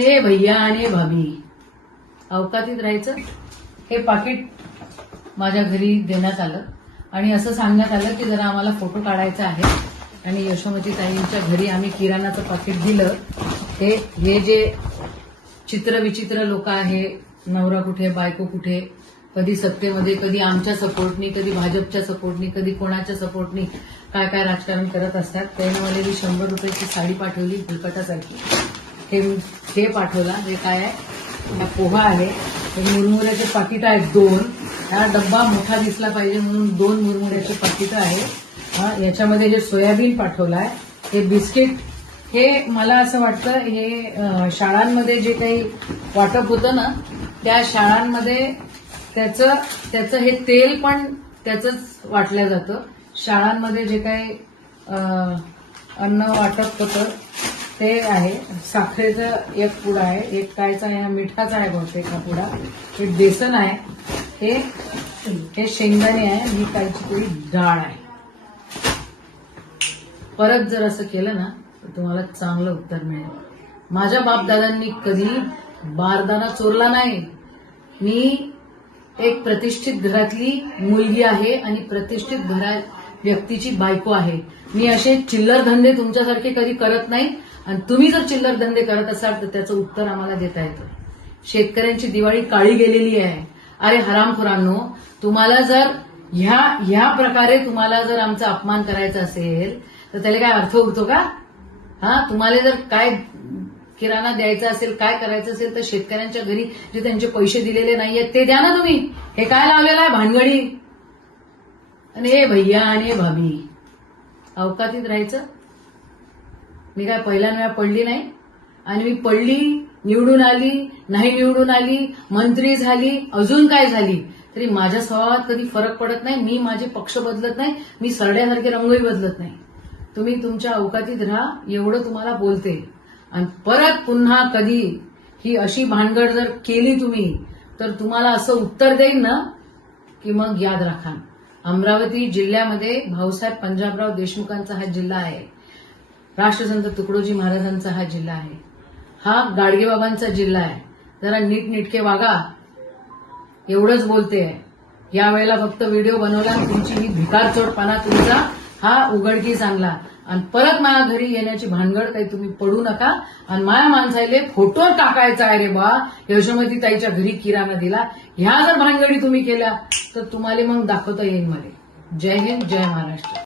आणि हे भैया आणि हे भाभी अवकातीत राहायचं. हे पाकिट माझ्या घरी देण्यात आलं आणि असं सांगण्यात आलं की जरा आम्हाला फोटो काढायचा आहे आणि यशोमती ताईंच्या घरी आम्ही किराणाचं पाकिट दिलं. हे जे चित्रविचित्र लोक आहे, नवरा कुठे बायको कुठे, कधी सत्तेमध्ये कधी आमच्या सपोर्टनी कधी भाजपच्या सपोर्टनी कधी कोणाच्या सपोर्टनी काय काय राजकारण करत असतात. त्याने मला ही 100 रुपयाची साडी पाठवली फुलकटासारखी. हे पाठवला. हे काय आहे? हा पोहा आहे. हे मुरमुऱ्याचे पाकिट आहेत 2. हा डब्बा मोठा दिसला पाहिजे म्हणून 2 मुरमुऱ्याचे पाकिट आहे. याच्यामध्ये जे सोयाबीन पाठवलाय, हे बिस्किट. हे मला असं वाटतं हे शाळांमध्ये जे काही वाटप होतं ना, त्या शाळांमध्ये त्याचं हे तेल पण त्याचंच वाटलं जातं. शाळांमध्ये जे काही अन्न वाटप होतं ते आहे. साखरेचं एक पुडा आहे, एक कायचा आहे, मिठाचा आहे बहुतेक हा पुडा. हे बेसन आहे, हे शेंगदाणे आहे, ही कायची तरी डाळ आहे. परत जर असं केलं ना तर तुम्हाला चांगलं उत्तर मिळेल. माझ्या बापदादांनी कधी बारदाना चोरला नाही. मी एक प्रतिष्ठित घरातली मुलगी आहे आणि प्रतिष्ठित व्यक्तीची बायको आहे. मी असे चिल्लर धंदे तुमच्यासारखे कधी करत नाही. आणि तुम्ही जर चिल्लर धंदे करत असाल तर त्याचं उत्तर आम्हाला देता येतं. शेतकऱ्यांची दिवाळी काळी गेलेली आहे. अरे हरामखोरांनो, तुम्हाला जर ह्या प्रकारे तुम्हाला जर आमचा अपमान करायचा असेल तर त्याला काय अर्थ उरतो का? तुम्हाला जर काय किराणा द्यायचा असेल, काय करायचं असेल तर शेतकऱ्यांच्या घरी जे त्यांचे पैसे दिलेले नाहीयेत ते द्या ना तुम्ही. हे काय लावलेलं आहे भानगडी? आणि हे भैया आणि हे भाभी अवकातीत राहायचं. मी काय पहिल्यांदा पडली नाही. आणि मी पडली, निवडून आली, नाही निवडून आली, मंत्री झाली, अजून काय झाली तरी माझ्या स्वभावात कधी फरक पडत नाही. मी माझे पक्ष बदलत नाही. मी सरड्यासारखे रंगही बदलत नाही. तुम्ही तुमच्या अवकातीत राहा एवढं तुम्हाला बोलते. आणि परत पुन्हा कधी ही अशी भानगड जर केली तुम्ही तर तुम्हाला असं उत्तर देईन ना की मग याद राखा. अमरावती जिल्ह्यामध्ये भाऊसाहेब पंजाबराव देशमुखांचा हा जिल्हा आहे. राष्ट्रसंत तुकडोजी महाराजांचा हा जिल्हा आहे. हा गाडगेबाबांचा जिल्हा आहे. जरा नीटनेटके वागा एवढंच बोलते आहे. यावेळेला फक्त व्हिडिओ बनवला आणि तुमची ही भिकारचोटपणा तुमचा हा उघडकीस आणला. आणि परत माझ्या घरी येण्याची भानगड काही तुम्ही पडू नका. आणि माया माणसाले फोटो टाकायचा आहे रे बा, यशोमती ताईच्या घरी किराणा दिला. ह्या जर भानगडी तुम्ही केल्या तर तुम्हाला मग दाखवता येईल मला. जय हिंद, जय महाराष्ट्र.